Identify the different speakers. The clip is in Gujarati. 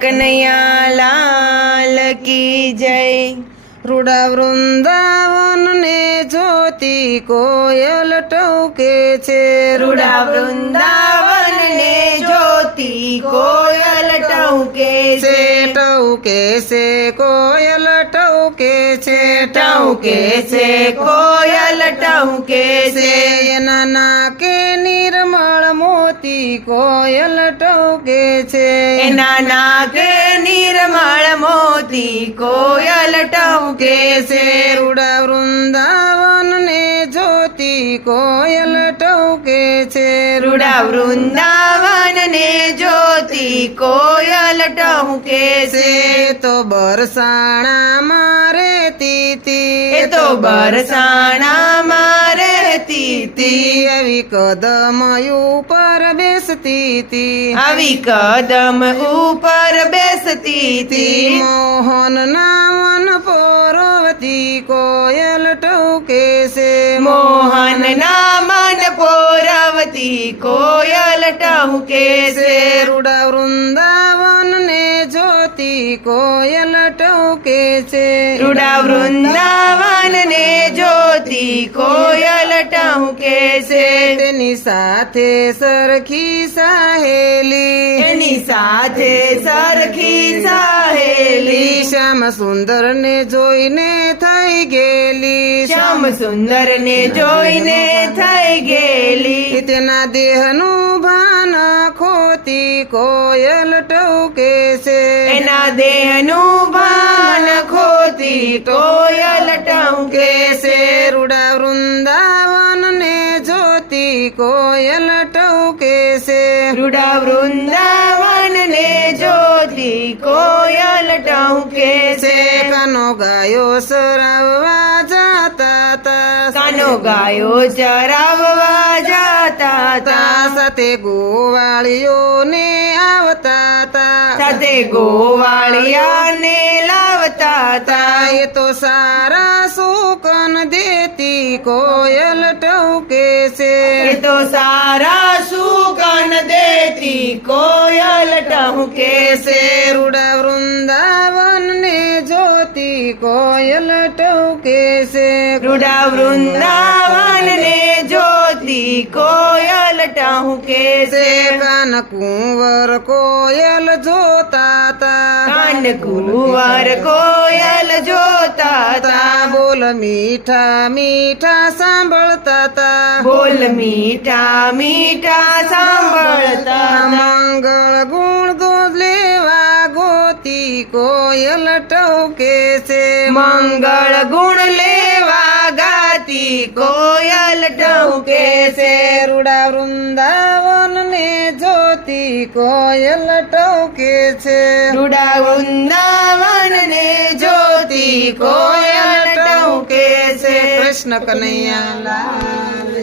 Speaker 1: કનૈયા લાલ કી જય રૂડા વૃંદાવન ને જ્યોતિ કોયલ ટોકે છે
Speaker 2: રૂડા વૃંદાવન ને જ્યોતિ કોયલ ટોકે
Speaker 1: છે ટોકે છે કોયલ ટોકે છે
Speaker 2: ટોકે છે કોયલ ટોકે
Speaker 1: છે એના નાકે મોતી કોયલ ટોકે છે.
Speaker 2: એના નાકે નિર્મળ મોતી કોયલ ટોકે છે.
Speaker 1: ઉડા વૃંદાવન ને જ્યોતિ કોયલ ટોકે છે.
Speaker 2: રૂડા વૃંદાવન ને જ્યોતિ કોયલ ટોકે છે.
Speaker 1: છે તો બરસાણા મારે તીતી.
Speaker 2: એ તો બરસાણા મારે તીતી
Speaker 1: તી આવી કદમ ઉપર બેસતી હતી
Speaker 2: આવી કદમ ઉપર બેસતી હતી
Speaker 1: મોહન નાવન પોરવતી કોયલ ટોકે છે
Speaker 2: મોહન નામન પોરવતી કોયલ ટોકે છે
Speaker 1: રૂડા વૃંદાવન ને જ્યોતિ કોયલ ટોકે છે
Speaker 2: રૂડા વૃંદાવન ને જ્યોતિ કોયલ ટહુકે છે
Speaker 1: તેની સાથે સરખી સહેલી.
Speaker 2: એની સાથે સરખી સાહેલી.
Speaker 1: શ્યામ સુંદર ને જોઈને થઈ ગયેલી.
Speaker 2: શ્યામ સુંદર ને જોઈને થઈ ગયેલી.
Speaker 1: તેના દેહનું ભાન ખોતી કોયલ ટોકે છે.
Speaker 2: એના દેહનું ભાન ખોતી કોયલ
Speaker 1: કોયલ ટવકે છે.
Speaker 2: રૂડા વૃંદાવન ને જ્યોતિ કોયલ ટહુકે
Speaker 1: છે. કાનો ગાયો સરાવવા જાતા તા.
Speaker 2: કાનો ગાયો ચરાવવા જાતા
Speaker 1: તા.
Speaker 2: તા
Speaker 1: ગોવાળીઓ ને આવતા તા.
Speaker 2: સાથે ગોવાળિયાને લાવતા તા
Speaker 1: તા. એ તો સારા સુકન દેતી કોયલ ટવકે છે.
Speaker 2: એ તો સારા સુકન દેતી કોયલ ટહુકે છે.
Speaker 1: રૂડા વૃંદાવન ને જ્યોતિ કોયલ ટવકે છે.
Speaker 2: રૂડા વૃંદાવન ને જ્યોતિ કોયલ ટહુકે
Speaker 1: કે
Speaker 2: છે
Speaker 1: કાન કુંવર કોયલ જોતા તા
Speaker 2: કાન કુંવર કોયલ જોતા
Speaker 1: તા બોલ મીઠા મીઠા સાંભળતા તા
Speaker 2: બોલ મીઠા મીઠા સાંભળતા.
Speaker 1: મંગળ ગુણ દો લેવા ગોતી કોયલ ટવકે છે
Speaker 2: મંગળ ગુણ લેવા ગાતી કોયલ ટહુકે છે
Speaker 1: રૂડા વૃંદાવન ને જોતી કોયલ ટોકે છે.
Speaker 2: રૂડા વૃંદાવન ને જ્યોતિ કોયલ ટોકે છે.
Speaker 1: કૃષ્ણ કનૈયા લાલ